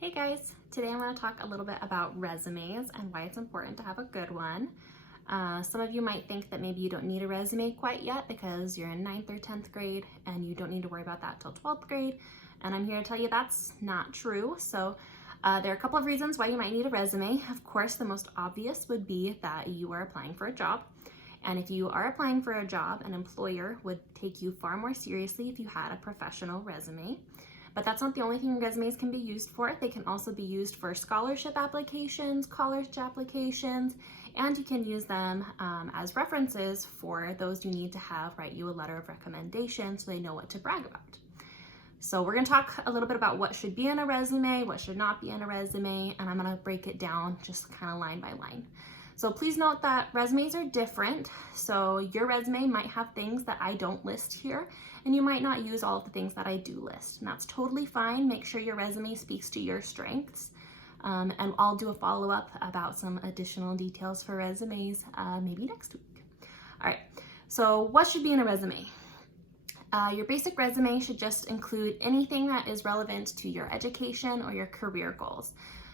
Hey guys, today I'm going to talk a little bit about resumes and why it's important to have a good one. Some of you might think that maybe you don't need a resume quite yet because you're in 9th or 10th grade and you don't need to worry about that till 12th grade. And I'm here to tell you that's not true. So there are a couple of reasons why you might need a resume. Of course, the most obvious would be that you are applying for a job. And if you are applying for a job, an employer would take you far more seriously if you had a professional resume. But that's not the only thing resumes can be used for. They can also be used for scholarship applications, college applications, and you can use them as references for those you need to have write you a letter of recommendation so they know what to brag about. So we're going to talk a little bit about what should be in a resume, what should not be in a resume, and I'm going to break it down just kind of line by line. So please note that resumes are different. So your resume might have things that I don't list here, and you might not use all of the things that I do list. And that's totally fine. Make sure your resume speaks to your strengths. And I'll do a follow-up about some additional details for resumes maybe next week. All right, so what should be in a resume? Your basic resume should just include anything that is relevant to your education or your career goals.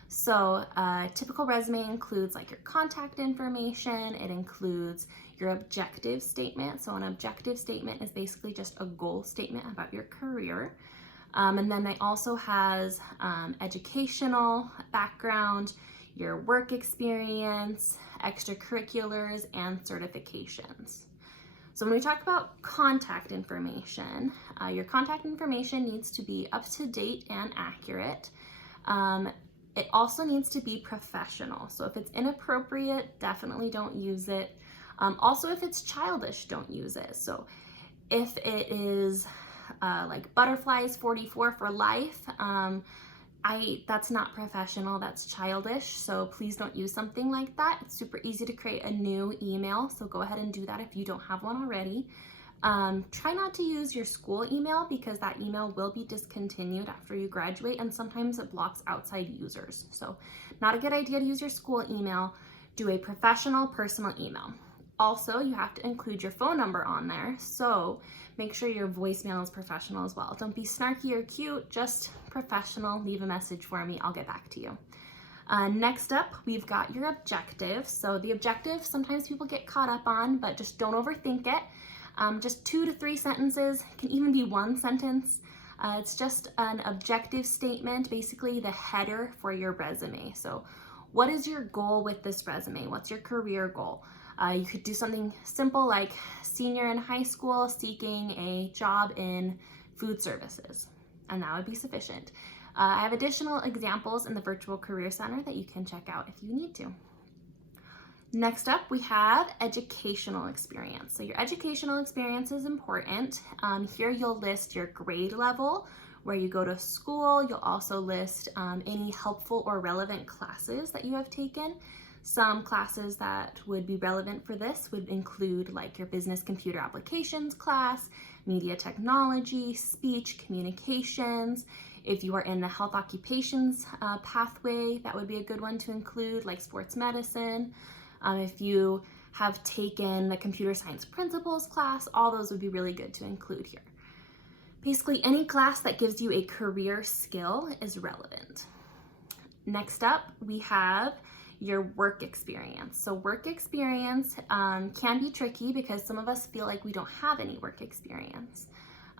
So a typical resume includes like your contact information, it includes your objective statement. So an objective statement is basically just a goal statement about your career. And then it also has educational background, your work experience, extracurriculars, and certifications. So when we talk about contact information, your contact information needs to be up to date and accurate. It also needs to be professional. So if it's inappropriate, definitely don't use it. Also, if it's childish, don't use it. So if it is like butterflies 44 for life, that's not professional, that's childish. So please don't use something like that. It's super easy to create a new email. So go ahead and do that if you don't have one already. Try not to use your school email because that email will be discontinued after you graduate and sometimes it blocks outside users. So not a good idea to use your school email. Do a professional personal email. Also, you have to include your phone number on there. So make sure your voicemail is professional as well. Don't be snarky or cute, just professional. Leave a message for me. I'll get back to you. Next up, we've got your objective. So the objective, sometimes people get caught up on, but just don't overthink it. Just 2 to 3 sentences, can even be 1 sentence. It's just an objective statement, basically the header for your resume. So what is your goal with this resume? What's your career goal? You could do something simple like senior in high school seeking a job in food services, and that would be sufficient. I have additional examples in the Virtual Career Center that you can check out if you need to. Next up, we have educational experience. So your educational experience is important. Here you'll list your grade level, where you go to school. You'll also list any helpful or relevant classes that you have taken. Some classes that would be relevant for this would include like your business computer applications class, media technology, speech, communications. If you are in the health occupations pathway, that would be a good one to include, like sports medicine. If you have taken the computer science principles class, all those would be really good to include here. Basically, any class that gives you a career skill is relevant. Next up, we have your work experience. So work experience can be tricky because some of us feel like we don't have any work experience.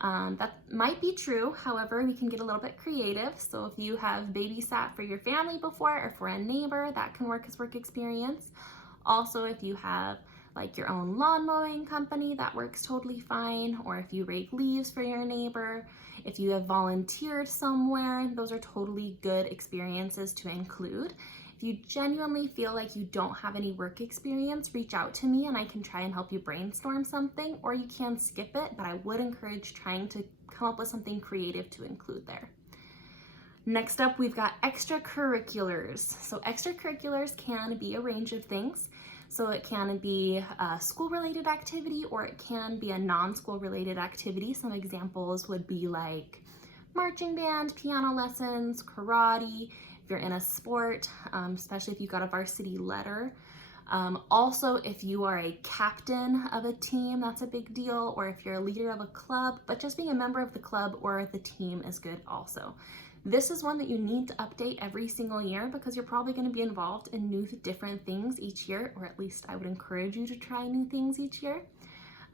That might be true. However, we can get a little bit creative. So if you have babysat for your family before or for a neighbor, that can work as work experience. Also, if you have like your own lawn mowing company, that works totally fine. Or if you rake leaves for your neighbor, if you have volunteered somewhere, those are totally good experiences to include. If you genuinely feel like you don't have any work experience, reach out to me and I can try and help you brainstorm something, or you can skip it, but I would encourage trying to come up with something creative to include there. Next up, we've got extracurriculars. So extracurriculars can be a range of things. So it can be a school-related activity or it can be a non-school related activity. Some examples would be like marching band, piano lessons, karate, if you're in a sport, especially if you got a varsity letter. Also, if you are a captain of a team, that's a big deal, or if you're a leader of a club, but just being a member of the club or the team is good also. This is one that you need to update every single year because you're probably going to be involved in new different things each year, or at least I would encourage you to try new things each year.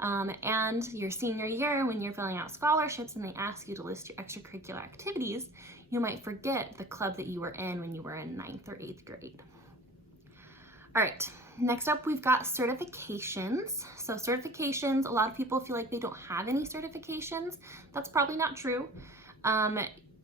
And your senior year, when you're filling out scholarships and they ask you to list your extracurricular activities, you might forget the club that you were in when you were in 9th or 8th grade. All right, next up we've got certifications. So certifications, a lot of people feel like they don't have any certifications. That's probably not true.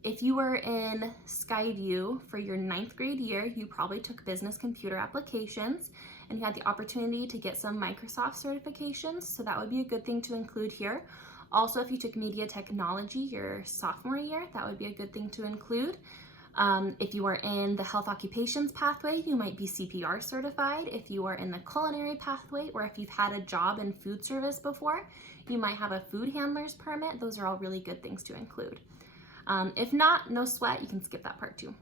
If you were in Skyview for your 9th grade year, you probably took business computer applications and you had the opportunity to get some Microsoft certifications, so that would be a good thing to include here. Also, if you took media technology your sophomore year, that would be a good thing to include. If you are in the health occupations pathway, you might be CPR certified. If you are in the culinary pathway, or if you've had a job in food service before, you might have a food handler's permit. Those are all really good things to include. If not, no sweat, you can skip that part too.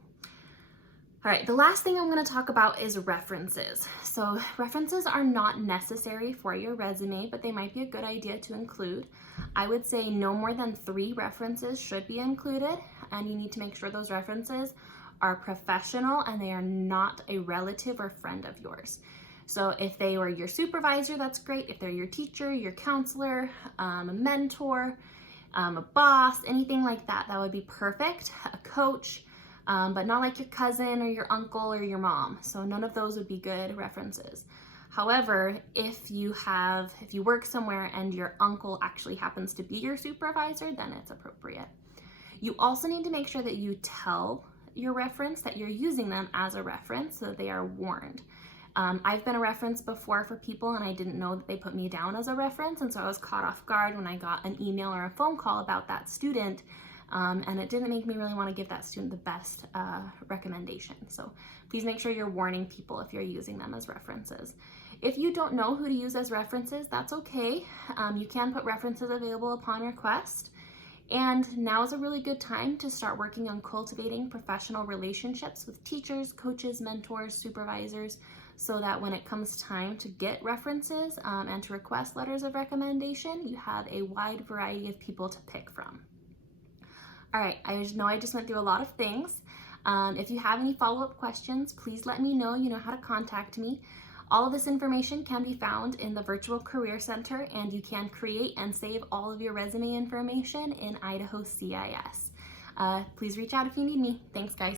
All right, the last thing I'm going to talk about is references. So references are not necessary for your resume, but they might be a good idea to include. I would say no more than 3 references should be included, and you need to make sure those references are professional and they are not a relative or friend of yours. So if they were your supervisor, that's great. If they're your teacher, your counselor, a mentor, a boss, anything like that, that would be perfect. A coach, but not like your cousin or your uncle or your mom. So none of those would be good references. However, if you work somewhere and your uncle actually happens to be your supervisor, then it's appropriate. You also need to make sure that you tell your reference that you're using them as a reference so that they are warned. I've been a reference before for people and I didn't know that they put me down as a reference, and so I was caught off guard when I got an email or a phone call about that student, and it didn't make me really want to give that student the best recommendation. So please make sure you're warning people if you're using them as references. If you don't know who to use as references, that's okay. You can put references available upon request. And now is a really good time to start working on cultivating professional relationships with teachers, coaches, mentors, supervisors, so that when it comes time to get references and to request letters of recommendation, you have a wide variety of people to pick from. All right, I know I just went through a lot of things. If you have any follow-up questions, please let me know. You know how to contact me. All of this information can be found in the Virtual Career Center, and you can create and save all of your resume information in Idaho CIS. Please reach out if you need me. Thanks, guys.